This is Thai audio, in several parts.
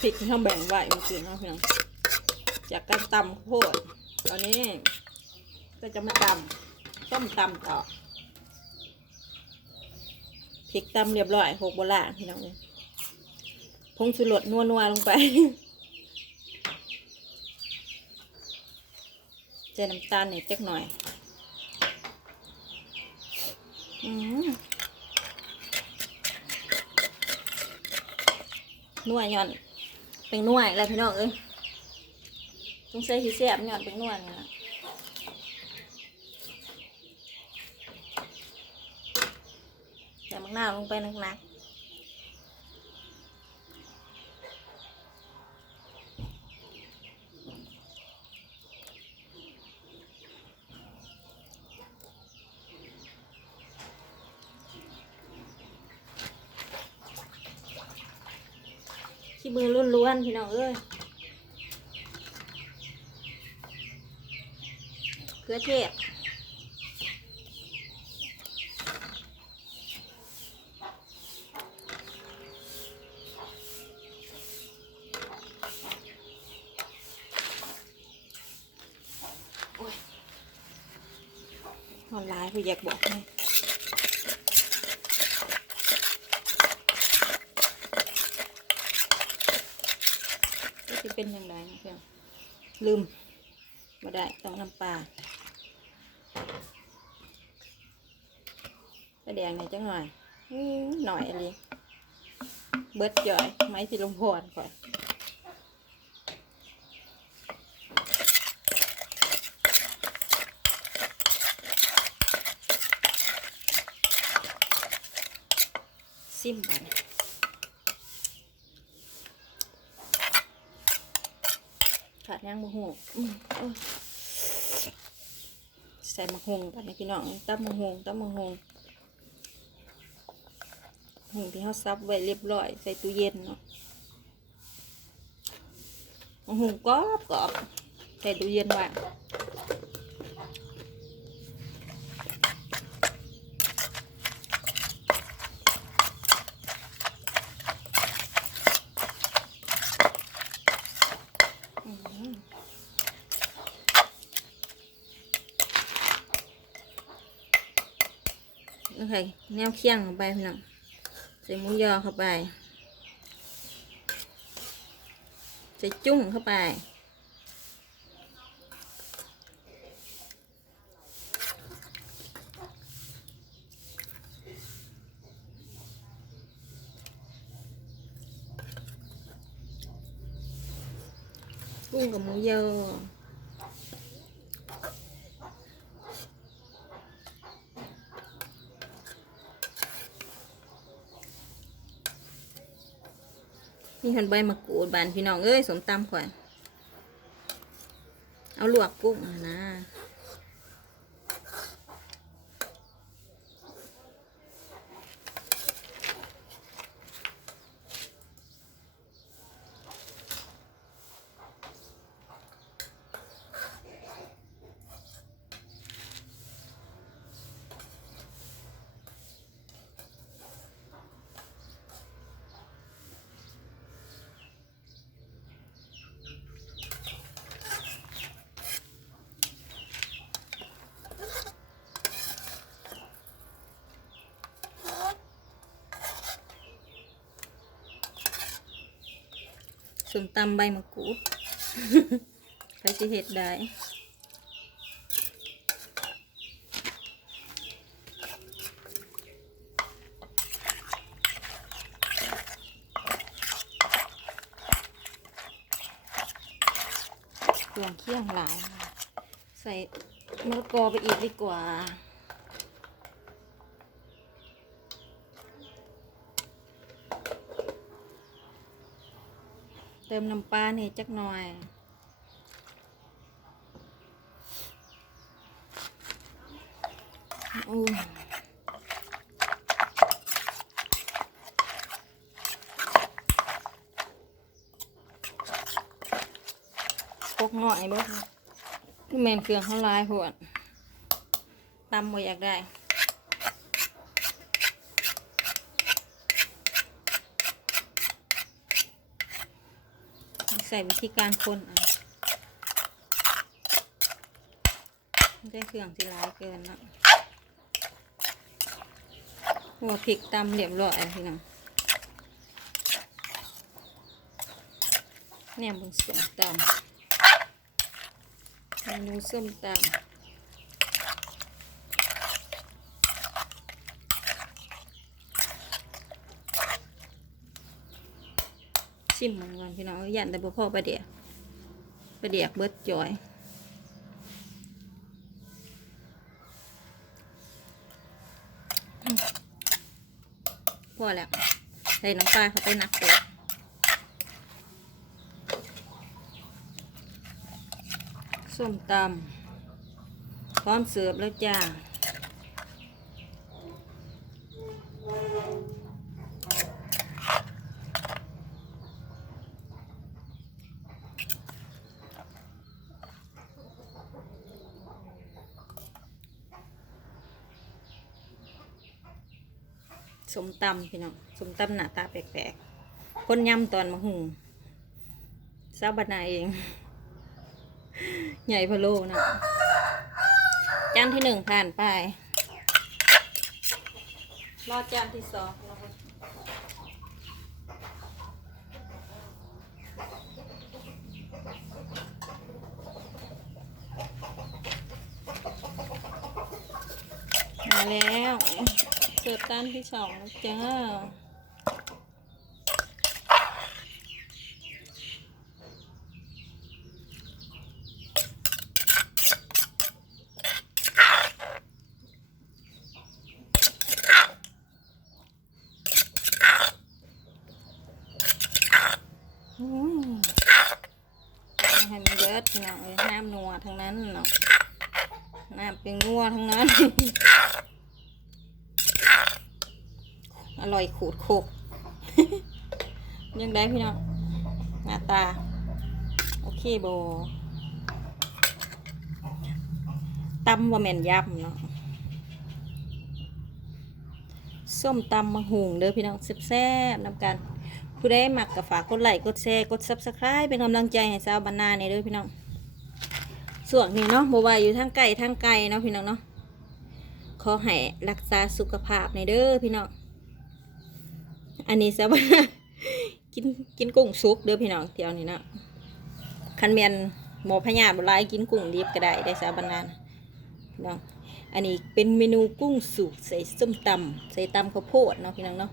พริกที่เขาแบ่งไว้เมื่อคืนเนาะพี่น้องจากการตำโพดตอนนี้ก็จะมาตำต้มตำต่อพริกตำเรียบร้อยหกโบราณพี่น้องเลยพงชูรสนัวๆลงไปเจน้ำตาลเนี่ยจักหน่อยอืมนัวย่อน เป็นนัวอีกแล้วพี่น้องเอ้ยต้องใส่ที่แซ่บเนี่ยเป็นนัวนี่นะใส่มะนาวลงไปหนักๆ ขี้มือล้วนๆพี่น้องเอ้ยเกลือเทศอ้ยออนไลน์ผู้อยากบอกให้ เป็นอย่างไรนะเพื่อนลืมมาได้ต้องน้ำปลาไปแดงหน่อยจังหน่อยอื้อหน่อยอะไรเบิดจ่อยไม้สิลงพรก่อนซิมไป ขาดย่างมะฮุงอืมโอ้ยใส่มะฮุงกันนะพี่น้องตับมะฮุงตับมะฮุงมะฮุงที่เขาซับไว้เรียบร้อยใส่ตู้เย็นเนาะมะฮุงกรอบกรอบใส่ตู้เย็นไว้อืม โอเคแนวเคียงเข้าไปพี่น้องใส่หมูยอเข้าไป ใส่จุ้งเข้าไป กุ้งกับหมูยอ นี่หันใบมะกรูดบานพี่น้องเอ้ยสมตำข่อย เอาลวกกุ้งนะ สมตำใบมะกรูดใครสิเห็ดได้เครื่องเคี่ยงหลาย ใส่มะละกอไปอีกดีกว่า เติมน้ำปลาเนี่ยจักหน่อยอู้พกหน่อยบ่คือแมนเครื่องเขาลายหวดตำบ่อยากได้ ใส่วิธีการคนอะไม่ได้เครื่องที่ร้ายเกินนะหัวพริกตำเรียบร้อยแล้วพี่น้องเนี่ยบนส้มตำเมนูส้มตำ ชิมมันก่อนพี่น้องยันแต่บ่พ่อประเดี๋ยวประเดี๋ยวเบิดจอยพอแล้วใส่น้ำปลาเข้าไปหนักตัวส้มตำพร้อมเสิร์ฟแล้วจ้า สมตำพี่น้องสมตำหน้าตาแปลกๆคนยำตอนมะหุงซาบานาเอง ใหญ่พะโล่นะจานที่หนึ่งผ่านไป รอจานที่สองมาแล้ว สิร์ฟจานที่สองแล้วจ้าให้มันเยอะพี่น้องอยห้ามนัวทั้งนั้นเนาะน้ำเป็นงัวทั้งนั้น อร่อยขูดโคกยังได้พี่น้องหน้าตา โอเคโบตำว่าแม่นยับเนาะส้มตำมะหุงเด้อพี่น้องแซ่บๆนำกัน ผู้ใดมักก็ฝากกดไลค์กดแชร์กด subscribe เป็นกำลังใจให้สาวบรรณาเนี่ยเด้อพี่น้องส่วนนี้เนาะบ่ว่าอยู่ทางไกลทางไกลเนาะพี่น้องเนาะขอให้รักษาสุขภาพในเด้อพี่น้อง อันนี้สาวบรรณากินกินกุ้งสุกเด้อพี่น้องเที่ยวนี้เนาะคันเมียนหมอพญาบุรายกินกุ้งดิบก็ได้ได้สาบรรณาพี่น้องอันนี้เป็นเมนูกุ้งสุกใส่ส้มตำใส่ตำข้าวโพดเนาะพี่น้องเนาะ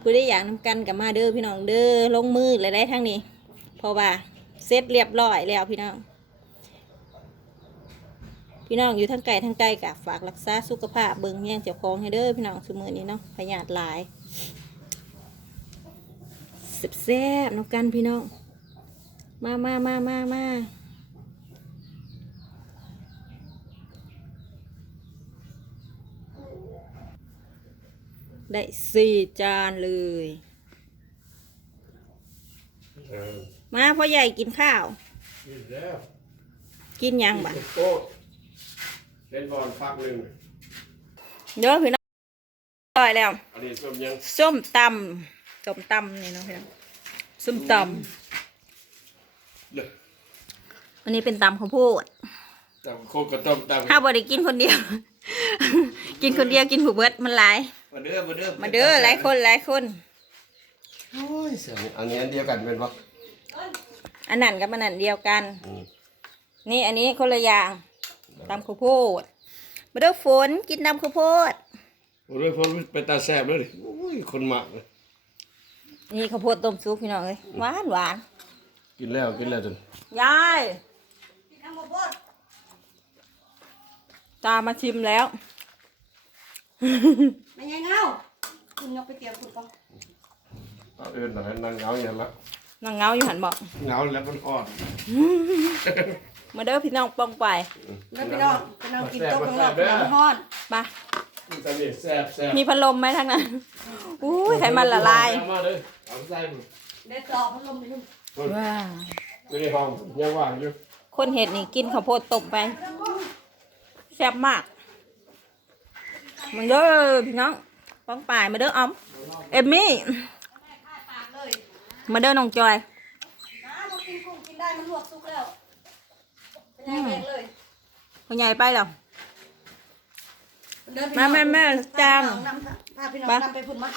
ผู้ได้อยากนำกันกับมาเด้อพี่น้องเด้อลงมือเลยได้ทั้งนี้ เพราะว่าเสร็จเรียบร้อยแล้วพี่น้องพี่น้องอยู่ทั้งไกลทั้งไกลกะฝากรักษาสุขภาพเบิ่งแย่งเจ้าของให้เด้อพี่น้องสมือนี้เนาะพยาธิหลาย แซ่บๆนำกันพี่น้อง มามามามามาได้สี่จานเลยเออมาพ่อใหญ่กินข้าว กินแล้วกินยังบ่โต๊ะเล่นบอลฟักหนึ่งเด้อพี่น้องอร่อยแล้ว อันนี้ส้มยัง ส้มตำส้มตำนี่เนาะพี่น้อง ส้มตเด้อำอันนี้เป็นตำข้าวโพดตำโคกกระต้มตำถ้าบ่ได้กินคนเดียว กินคนเดียวกินผูเบิดมันหลายมาเด้อมาเด้อมาเด้อหลายคนหลายคนโอ้ยเสียงอันนี้อันเดียวกันเป็นปะอันนั้นกับอันนั้นเดียวกันอืมนี่อันนี้คนละอย่างตำข้าวโพดมาเด้อฝนกินตำข้าวโพดโอ้ยพอไปตาแสบเลยดิโอ้ยคนมากเลย นี่ข้าวโพดต้มซุปพี่น้องเอ้ยหวานหวานกินแล้วกินแล้วจนยายตามมาชิมแล้วไม่ไงเงาคุณยกไปเตรียมคุณปะเอาเอื่นหน่อยนั่งเหงาอย่างละนางเงาอยู่หันบอกเหงาแล้วมันอ่อน มาเด้อพี่น้องปองไปแล้วพี่น้องพี่น้องกินโต๊ะข้างนอกพี่น้องฮ้อนมา ตอนนี้แซ่บแซ่บมีพัดลมไหมทางนั้นอุ้ยไขมันละลายเอมาเลยเอาใส่มือได้ต่อพัดลมไปดูว้าอยู่ในห้องยังว่างอยู่คนเห็ดนี่กินข้าวโพดต้มไปแซ่บมากมาเด้อพี่น้องปองไปมาเด้อออมเอมมี่มาเด้อน้องจอยน้าบอกกินกุ้งมันลวกสุกแล้วเป็นไงแกงเลยพ่อใหญ่ไปแล้วเดิน มาแม่แม่จ้างนำพาพี่น้องไปนำไปพุ่นมา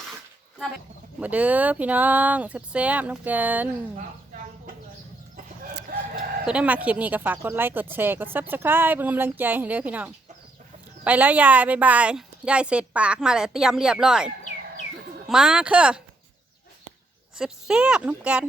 นำไปมาเด้อพี่น้องแซ่บๆน้ำกันเพื่อได้มาคลิปนี้ก็ฝากกดไลค์กดแชร์กดซับสไคร b e เป็นกำลังใจให้เด้อพี่น้อง ไปแล้วยายบายบายยายเสร็จปากมาแล้วเตรียมเรียบร้อย มาเค่ะแซ่บๆน้ำกัน